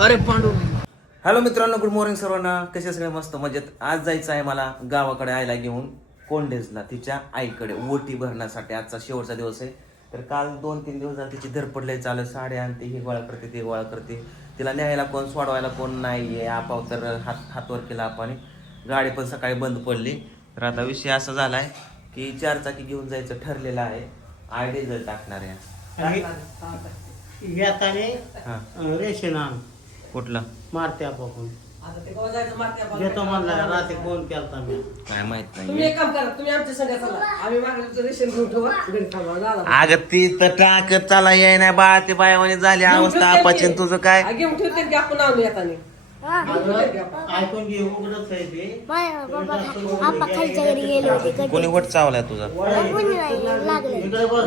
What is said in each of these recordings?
अरे पांडू. हॅलो मित्रांनो, good morning सर्वांना. कसे सगळे मस्त मजेत. आज जायचं आहे मला गावाकडे आईला घेऊन कोंडेजला, तिच्या आईकडे ओटी भरण्यासाठी. आजचा शेवटचा दिवस आहे. तर काल 2-3 दिवस झाले तिची धरपडले चालू, साड्या आणते, ही गोळा करते, ते गोळा करते. तिला न्यायला कोण, सोडवायला कोण नाहीये. आपाव तर हातवर केला आपण. गाडी पण सकाळी बंद पडली. तर आता विषय असा झालाय की 4 चाकी घेऊन जायचं ठरलेलं आहे. आय डिझेल टाकणार आहे. रेशन आण कुठलं मारते आपण घेतो म्हणला रात्री फोन केलता मी. काय माहित तुम्ही नाही. एक काम करा, तुम्ही आमच्या संघ चला. आम्ही मागचं रेशन घेऊन ठेवा, घरी थांबा, झाला. अगं ती तर टाकत चाला येई नाही बाळा. ती बायावानी झाली अवस्था आपाची. तुझं काय घेऊन ठेवते की आपण आणू येताना. ऐकून घे, उघडच आहे ते. आपा खालच्या घरी गेले होते कधी कोणी वट चावलाय तुझा? कोणी नाही लागले इकडे बघ.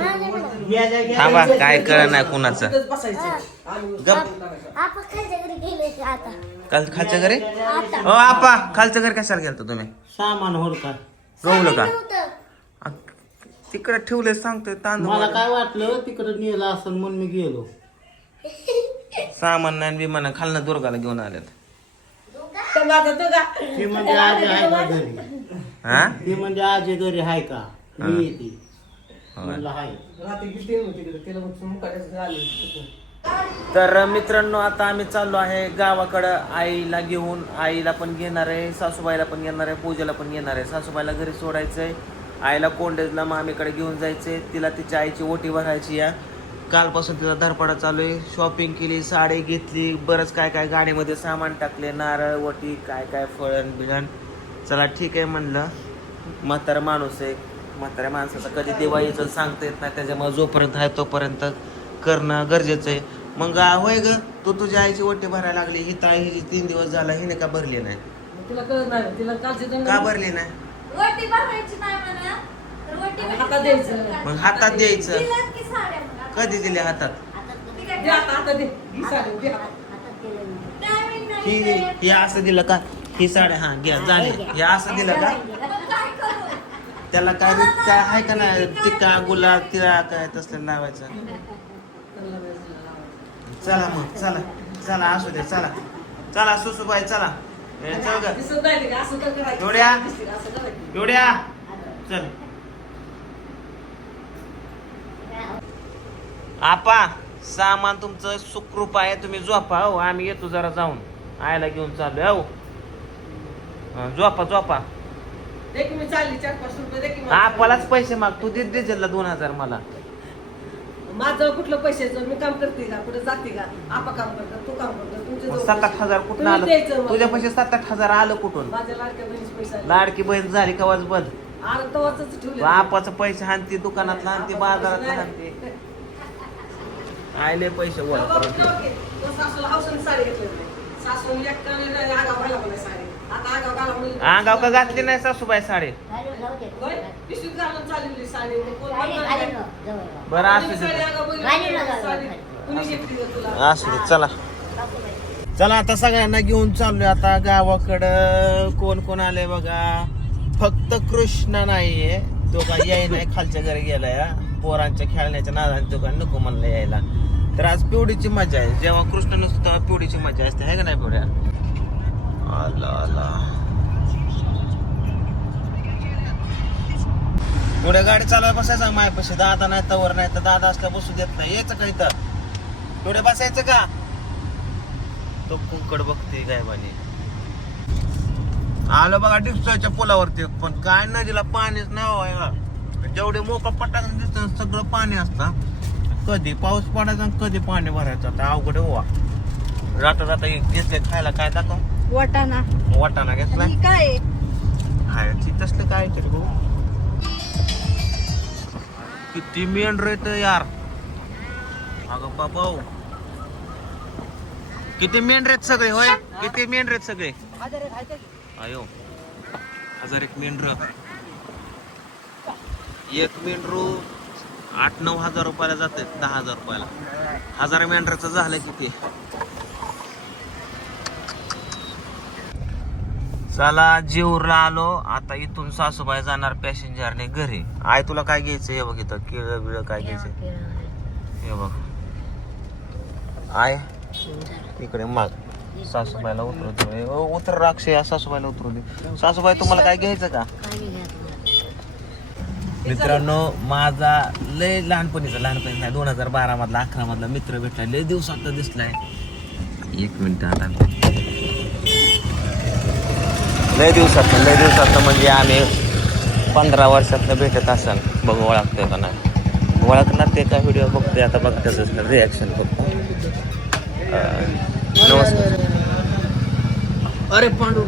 थांबा, काय कळ नाही कुणाचं. तिथंच बसायचं. आम्ही गप. आपा खालच्या घरी गेले होते आता काल खालच्या घरी हो आपा खालच्या घरी कशाला गेलतो तुम्ही? सामान होल का गवलं का? नव्हतं. तिकडे ठेवले सांगतोय मला तांदूळ. काय वाटलं तिकडे नेलं असं म्हणून मी गेलो. सामान नाही विमान खालनं दुर्गाला घेऊन आल्यात. ती म्हणजे आजी आहे का घरी? हा ती म्हणजे आजी घरी आहे का? मी येते म्हणलं हाय. रात्री किती होती तिकडे, तिला मग मुकाट्याचं झालं. तर मित्रांनो, आता आम्ही चाललो आहे गावाकडं आईला घेऊन. आईला पण घेणार आहे, सासूबाईला पण घेणार आहे, पूजेला पण घेणार आहे. सासूबाईला घरी सोडायचंय, आईला कोंडेजला मामीकडे घेऊन जायचंय. तिला तिच्या आईची ओटी भरायची. या कालपासून तिचा धरपडा चालू आहे. शॉपिंग केली, साडी घेतली, बरंच काय काय गाडीमध्ये सामान टाकले, नारळ, वटी, काय काय फळण बिळण. चला ठीक आहे म्हणलं. म्हातारा माणूस आहे, म्हाताऱ्या माणसाचा कधी दिवाळीचं सांगता येत नाही. त्याच्यामुळे जोपर्यंत आहे तोपर्यंत करणं गरजेचं आहे. मग होय ग, तू तुझ्या आईची ओटी भरायला लागली. ही ताई ही 3 दिवस झाला, हिने का भरली नाही? तिला कळत नाही, तिला कालचे दोन का भरली नाही? वटी भरायची नाही म्हणा तर वटी हातात द्यायचं. मग हातात द्यायचं. दिल्यात की साड्या मग कधी दिले हातात? दे आता दे, ही साडी दे हातात. टायमिंग नाही ही हे असं दिलं का? ही साड्या हा घ्या झाले. हे असं दिलं का? काय करू त्याला काय काय आहे का नाही? टिक्का गुलाब तिळा काय तसलं लावायचं. चला मग, चला चला असू दे. चला चला सुसूबाई चला. हे चल ग दिसत नाही ते का? असं तर करायचं. एवढ्या? दिसते का? असं करायचं. एवढ्या चल. आपा सामान तुमचं सुखरूप आहे, तुम्ही झोपा. हो आम्ही येतो जरा जाऊन आयला घेऊन चाललोय. हो झोपा झोपा. दे की मी चालली 4-5 रुपये दे की मला. आपलाच पैसे माग. तू देत डिझेलला 2000 मला. माझं कुठलं पैशाचं? मी काम करते का? कुठे जाते का? आपा काम करतात, तू काम करतो. तुमचे जवळ 7-8 हजार कुठून तुम्ही आलं? द्यायचं मला. तुझ्या पैसे 7-8 हजार आलं कुठून? माझ्या लाडक्या बहिणीचे पैसे आले. लाडकी बहीण झाली कवाच बंद. अरे तवाचंच ठेवले. बापाचं पैसे हाणते, दुकानातला हाणते, बाजारातला हाणते. आयले पैसे वर करून ठेव. सासूला हौसनं साडी घेतली होती. सासूने एकट्याने आगाव घाला मला साडी. आता आगाव घाला म्हणजे अंगाव का घातली नाही सासूबाई साडी? होय? पिशवीत घालून चाललेली साडी. मग कोण म्हणणार? बरं असू साडी दे. आगाव बघितली साडी. कुणी घेतली गं तुला? असू दे चला. चला आता सगळ्यांना घेऊन चाललोय आता गावाकडं. कोण कोण आले बघा. फक्त कृष्णा नाहीये, तो का याय नाही, खालच्या घरी गेलाय. पोरांच्या खेळण्याच्या नादाने तो का नको म्हणलं यायला. तर आज पिवडीची मजा आहे. जेव्हा कृष्ण नसतो तेव्हा पिवडीची मजा असते, आहे का नाही पिवड्या? आला आला पुढे गाडी चालवाय बसायचा मायापाशी. दादा नाही तवर नाही तर दादा असल्या बसू देत नाही. यायचं का इथं? पुढे बसायचं का? तो कुंकड बघते गायबाने. आलं बघा डिस्टलच्या पुलावरती, पण काय नदीला पाणीच नाही हो. जेवढे मोकळा पटाक दिसत सगळं पाणी असतं. कधी पाऊस पडायचा आणि कधी पाणी भरायचं. आता अवघड हो. रात्र रात्र घेतले खायला. काय दाखव? वाटाणा. वाटाणा घेतलाय काय खायची तसलं काय तरी भाऊ. किती मेंढर येत यार. अगं बाबा किती मेंढर आहेत सगळे. होय किती मेंढर आहेत सगळे. अयो 1001 मेंढर. एक मेंढरू 8-9 हजार रुपयाला जाते. 10,000 रुपयाला 1000 मेंढराचं झालं किती. चला जेऊरला आलो. आता इथून सासूबाई जाणार पॅसेंजरने घरी. आय तुला काय घ्यायचं? हे बघ इथं केळं बिळ काय घ्यायचं हे बघ. आय इकडे माग सासूबाईला उतरवते. उतर राक्षे सासूबाईला उतरवली. सासूबाई तुम्हाला काय घ्यायचं का? मित्रांनो माझा लय लहानपणी नाही 2012 मधला 11 मधला मित्र भेटला. लय दिवसात दिसलाय. एक मिनिट आता लय दिवसात म्हणजे आम्ही 15 वर्षातनं भेटत असाल. बघ ओळखतोय का नाही ओळखणार ते का व्हिडिओ बघतोय आता बघताच रिॲक्शन बघतो. नमस्कार. अरे पांडू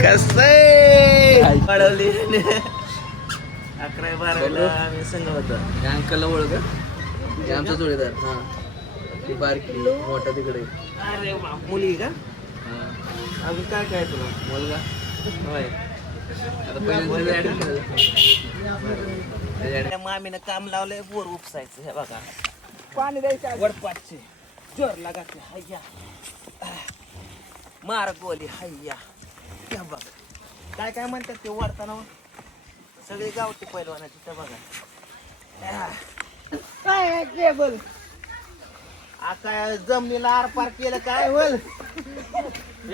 कसं वाढवली 11-12 आम्ही संघ होतो. अंकलला ओळख आमचा जोडीदार. हा ती बारकी मोठा तिकडे. अरे मुली का अजून काय काय तुला मुलगा होय. आता पहिले त्या मामीनं काम लावलंय बोर उपसायचं. हे बघा पाणी द्यायचं वडपाटचे जोर लागायचे. हैया मार गोली हैया. त्या बघ काय काय म्हणतात ते वाढताना सगळे गावठी पैलवानाचे. त्या बघा काय केबल काय जमिनीला आरपार केलं काय होईल.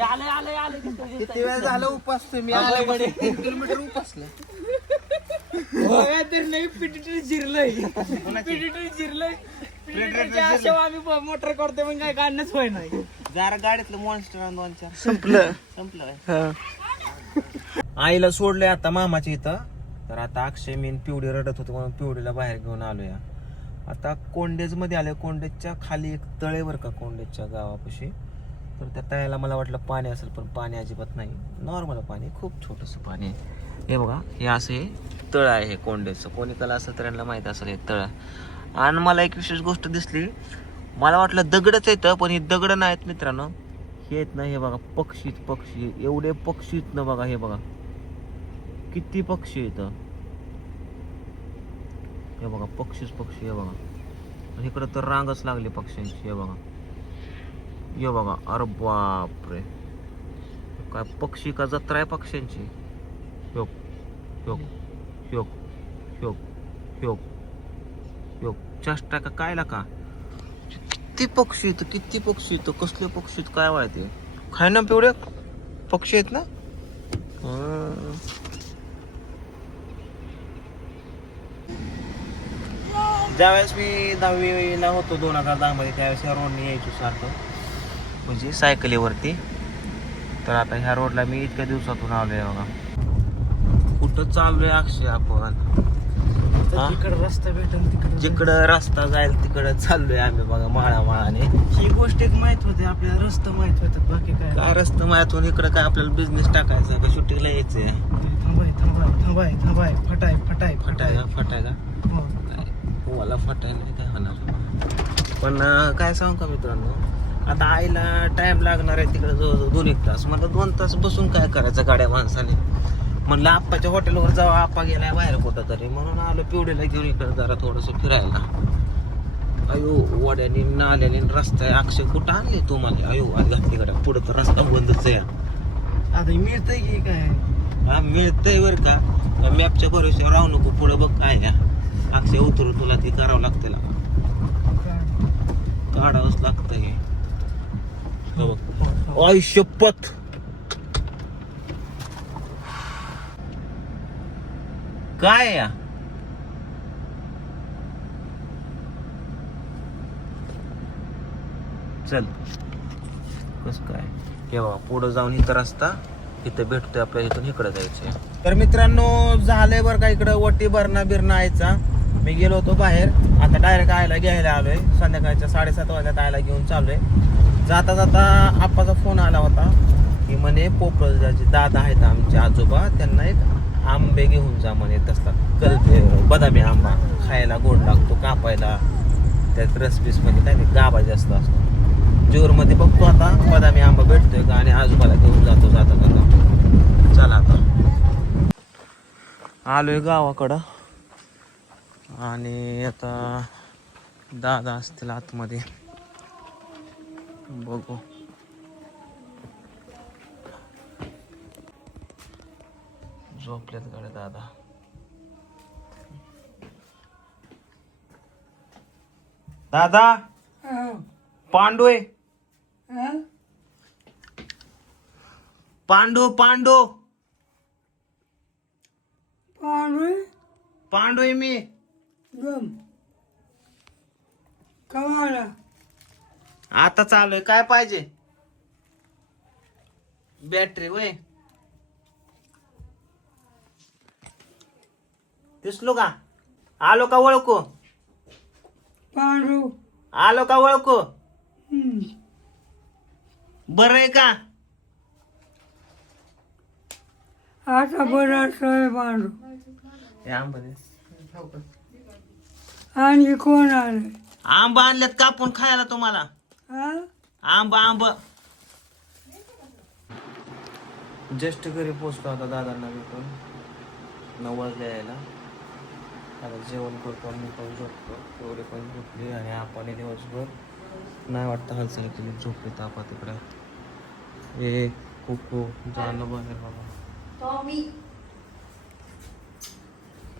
आले किती वेळ झालं उपासतोय मी. 3 किलोमीटर उपासलं. मोटर करते मग काय काढणंच होय नाही. जरा गाडीतलं मॉन्स्टर 2-4 संपलं. आईला सोडलंय आता मामाच्या इथं. तर आता अक्षय मी पिवडी रडत होतो म्हणून पिवडीला बाहेर घेऊन आलोय. आता कोंडेज मध्ये आलोय. कोंडेजच्या खाली एक तळे बर का कोंडेजच्या गावापाशी. तर त्या तळ्याला मला वाटलं पाणी असेल पण पाणी अजिबात नाही. नॉर्मल पाणी खूप छोटस पाणी आहे. हे बघा हे असं हे तळ आहे हे कोंडेजचं. कोणी कला असं तऱ्यांना माहित असेल हे तळ. आणि मला एक विशेष गोष्ट दिसली. मला वाटलं दगडच येतं पण हे दगड नाहीत मित्रांनो. हे आहेत ना हे बघा पक्षी एवढे पक्षी आहेत ना बघा. हे बघा किती पक्षी आहेत. हे बघा पक्षी. हे बघा इकडं तर रांगच लागली पक्ष्यांची. हे बघा अरे बापरे काय पक्षी का जत्रा आहे पक्ष्यांची. योग योग योग योग योग योग चेष्टा का काय का किती पक्षी येतं कसले पक्षी काय वाळते खाय ना पिवढे पक्षी आहेत ना. ज्यावेळेस मी 10वीला होतो 2010 मध्ये त्यावेळेस ह्या रोडने यायचो सारखं म्हणजे सायकलीवरती. तर आता ह्या रोडला मी इतक्या दिवसातून आलोय बघा. कुठं चाललोय अक्षय आपण. रस्ता भेटून जिकडं रस्ता जाईल तिकडं चाललोय आम्ही बघा माळाने. ही गोष्ट एक माहित होती आपल्याला. रस्ता माहित होतात बाकी काय रस्ता माहितून इकडं काय आपल्याला बिझनेस टाकायचा का शूटिंगला यायचंय. थांबाय फटाय का मला फटाय नाही काय होणार. पण काय सांगू का मित्रांनो आता आईला टाइम लागणार आहे तिकडे जवळजवळ 2-1 तास. मला 2 तास बसून काय करायचं गाड्या माणसाने. म्हणलं आप्पाच्या हॉटेलवर जावं. आप्पा गेलाय बाहेर कुठं तरी म्हणून आलो पिवडीला घेऊन इकडे जरा थोडंसं फिरायला. अयो वड्याने नाल्याने रस्ता आहे. अक्षय कुठं आणले तू मला. अयो तिकडे पुढं तर रस्ता बंदच आहे. आता मिळतंय की काय. हा मिळतंय बरं का. मॅपच्या भरोश्यावर राहू नको. पुढं बघ काय अक्षय उतरून तुला ते करावं लागतं. काढावंच लागतं हे. आई शपथ काय या चल कस काय. हे बघा पुढं जाऊन इथं रस्ता इथं भेटतोय आपल्या इथून इकडं जायचंय. तर मित्रांनो झालंय बरं का इकडं वटी भरणा यायचा. मी गेलो होतो बाहेर. आता डायरेक्ट आयला घ्यायला आलोय. संध्याकाळच्या 7:30 वाजता आयला घेऊन चाललोय. जाता जाता आप्पाचा फोन आला होता की म्हणे पोपळाचे दादा आहेत आमचे आजोबा त्यांना एक आंबे घेऊन जा म्हणे. तसला बदामी आंबा खायला गोड लागतो कापायला. त्यात रसपीस मध्ये काय गाभा जास्त असतो. जोरमध्ये बघतो आता बदामी आंबा भेटतोय का आणि आजोबाला घेऊन जातो जाता जाता. चला आता आलोय गावाकडं आणि आता दादा असतील आतमध्ये बघू. झोपल्यात गाड्या दादा. दादा पांडू आहे. पांडू पांडू पांडू आहे मी. आता चालू आहे. काय पाहिजे? बॅटरी वय दिसलो का? आलो का ओळखू? आलो का ओळखू? बरं आहे का? आता बरं सोय बांधू हे आंबा दे. आणि कोण आलं आंबा आणल्यात कापून खायला तुम्हाला. हा आंबा आंबा जस्ट घरी पोचला होता दादांना भेटून. 9 वाजले यायला. आता जेवण करतो मी पण झोपतो. एवढे पण झोपली आणि आपण दिवसभर नाही वाटतं हालचाल केली. झोपली तापा तिकडे. ए कुकू जाणं बाहेर बाबा. टॉमी